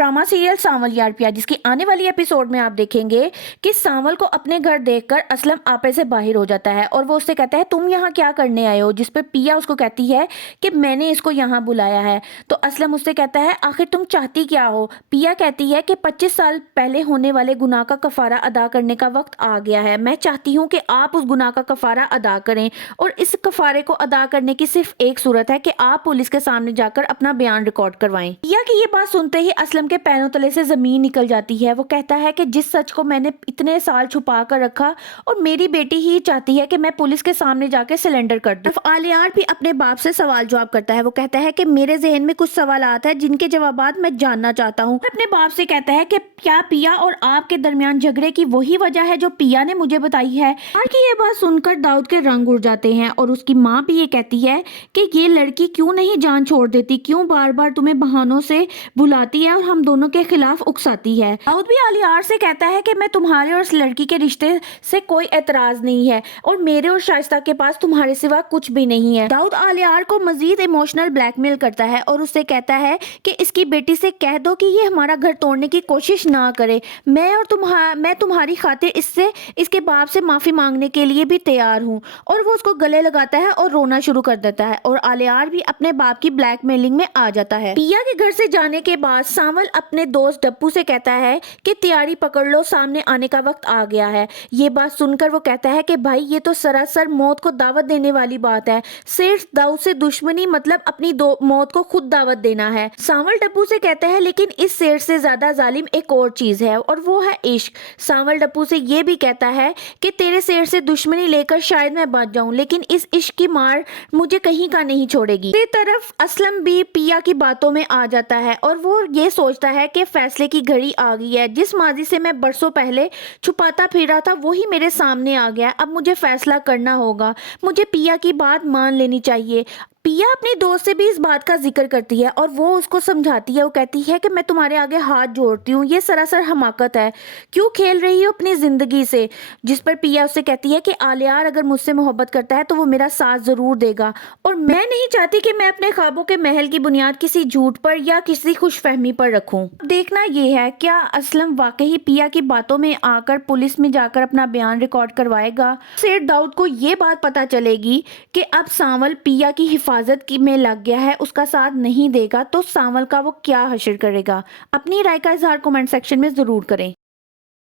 Drama serial सांवल यार प्यार, जिसकी आने वाली एपिसोड में आप देखेंगे कि सांवल को अपने घर देखकर असलम आपे से बाहर हो जाता है और वो उससे कहता है तुम यहाँ क्या करने आए हो, जिस पर पिया उसको कहती है कि मैंने इसको यहाँ बुलाया है। तो असलम उससे कहता है आखिर तुम चाहती क्या हो। पिया कहती है कि 25 साल पहले होने वाले गुनाह का कफारा अदा करने का वक्त आ गया है। मैं चाहती हूँ कि आप उस गुनाह का कफारा अदा करें और इस कफारे को अदा करने की सिर्फ एक सूरत है कि आप पुलिस के सामने जाकर अपना बयान रिकॉर्ड करवाएं। पिया की ये बात सुनते ही असलम के पैरों तले से जमीन निकल जाती है। वो कहता है कि जिस सच को मैंने इतने साल छुपा कर रखा और मेरी बेटी ही चाहती है कि मैं पुलिस के सामने जाकर सिलेंडर कर दूं। आलियार भी अपने बाप से सवाल जवाब करता है। वो कहता है कि मेरे जहन में कुछ सवालात है जिनके जवाबात मैं जानना चाहता हूँ। अपने बाप से कहता है कि क्या पिया और आपके दरमियान झगड़े की वही वजह है जो पिया ने मुझे बताई है। आलियार की ये बात सुनकर दाऊद के रंग उड़ जाते हैं और उसकी माँ भी ये कहती है कि ये लड़की क्यों नहीं जान छोड़ देती, क्यों बार बार तुम्हें बहानों से बुलाती है और हम दोनों के खिलाफ उकसाती है। दाऊद भी आलियार से कहता है कि मैं तुम्हारे और इस लड़की के रिश्ते से कोई एतराज नहीं है और मेरे और शाइस्ता के पास तुम्हारे सिवा कुछ भी नहीं है। दाऊद आलियार को मजीद इमोशनल ब्लैकमेल करता है और उससे कहता है कि इसकी बेटी से कह दो कि ये हमारा घर तोड़ने की कोशिश ना करे। मैं तुम्हारी खातिर इसके बाप से माफी मांगने के लिए भी तैयार हूँ। और वो उसको गले लगाता है और रोना शुरू कर देता है और आलियार भी अपने बाप की ब्लैकमेलिंग में आ जाता है। पिया के घर से जाने के बाद सांवल अपने दोस्त डप्पू से कहता है कि तैयारी पकड़ लो, सामने आने का वक्त आ गया है। ये बात सुनकर वो कहता है कि भाई ये तो सरासर मौत को दावत देने वाली बात है। सिर्फ दाऊद से दुश्मनी मतलब अपनी मौत को खुद दावत देना है। सांवल डप्पू से कहता है लेकिन इस शेर से ज्यादा जालिम एक और चीज है और वो है इश्क। सांवल डप्पू से ये भी कहता है कि तेरे शेर से दुश्मनी लेकर शायद मैं बच जाऊं, लेकिन इस इश्क की मार मुझे कहीं का नहीं छोड़ेगी। दूसरी तरफ असलम भी पिया की बातों में आ जाता है और वो ये सोचता है कि फैसले की घड़ी आ गई है। जिस माजी से मैं बरसों पहले छुपाता फिरा था वही मेरे सामने आ गया। अब मुझे फैसला करना होगा, मुझे पिया की बात मान लेनी चाहिए। पिया अपनी दोस्त से भी इस बात का जिक्र करती है और वो उसको समझाती है। वो कहती है कि मैं तुम्हारे आगे हाथ जोड़ती हूँ, ये सरासर हमाकत है, क्यों खेल रही हो अपनी जिंदगी से। जिस पर पिया उससे कहती है कि आलियार अगर मुझसे मोहब्बत करता है तो वो मेरा साथ जरूर देगा और मैं नहीं चाहती कि मैं अपने ख्वाबों के महल की बुनियाद किसी झूठ पर या किसी खुशफहमी पर रखूं। देखना ये है क्या असलम वाकई पिया की बातों में आकर पुलिस में जाकर अपना बयान रिकॉर्ड करवाएगा। फिर दाऊद को ये बात पता चलेगी कि अब सांवल पिया की हिफाजत में लग गया है, उसका साथ नहीं देगा, तो सांवल का वो क्या हश्र करेगा। अपनी राय का इजहार कमेंट सेक्शन में जरूर करें।